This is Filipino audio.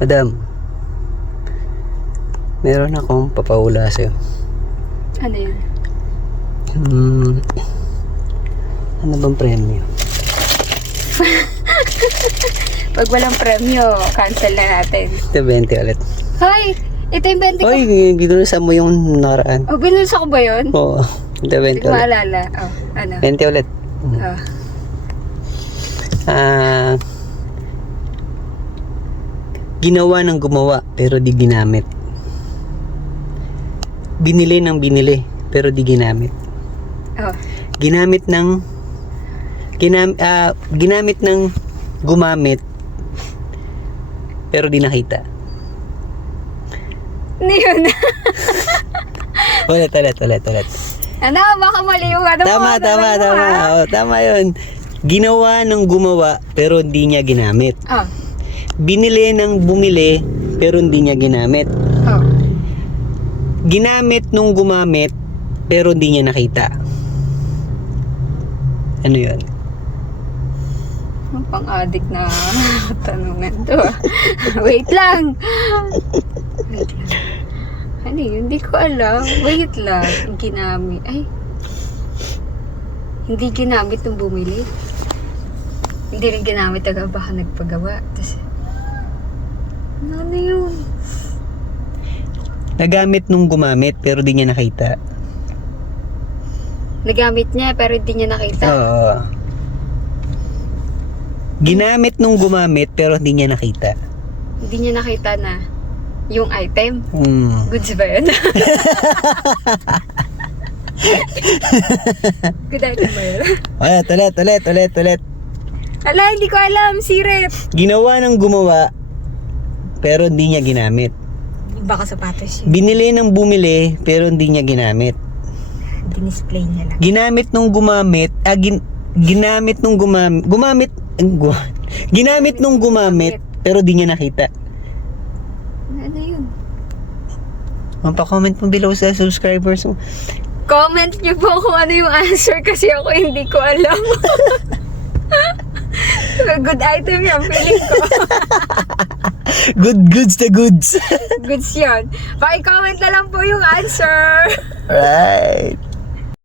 Madam, meron akong papahula sa'yo. Ano yun? Ano bang premyo? Pag walang premyo, cancel na natin. Ito 20 ulit. Hoy! Ito yung 20 ko. Oy, ginulisan mo yung nakaraan. Oh, binulsa ko ba yun? Oo. Ito 20 Hindi ko ulit. maalala. Oh, ano? 20 ulit. Oh. Ginawa ng gumawa pero di ginamit. Binili ng binili pero di ginamit. Oh. Ginamit ng gumamit pero di nakita. Ano yun? Ulit. Ano? Baka mali yung ano Tama. Oo, tama yun. Ginawa ng gumawa pero hindi niya ginamit. Oh. Binili ng bumili pero hindi niya ginamit. Oh. Ginamit nung gumamit pero hindi niya nakita. Ano yun? Ang pang-addict na tanungan to. Wait lang. Ano yun? Hindi ko alam. Wait lang. Ginamit. Ay. Hindi ginamit nung bumili. Hindi rin ginamit agad baka nagpagawa. Tapos, ano yun? Nagamit nung gumamit pero di niya nakita. Nagamit niya pero hindi niya nakita. Oo. Ginamit nung gumamit pero hindi niya nakita. Hindi niya nakita na yung item. Goods ba yun? Good item ba yun? Ulit. Ala, hindi ko alam. Siret. Ginawa ng gumawa pero hindi niya ginamit. Baka sapatos yun. Binili ng bumili pero hindi niya ginamit. Dinisplay niya lang. Ginamit nung gumamit, ginamit nung gumamit pero di niya nakita. Ano yun? Magpa-comment mo below sa subscribers mo. Comment niyo po kung ano yung answer kasi ako hindi ko alam. Good item yung feeling ko. Goods the goods. Goods yun. Paki-comment na lang po yung answer. Right.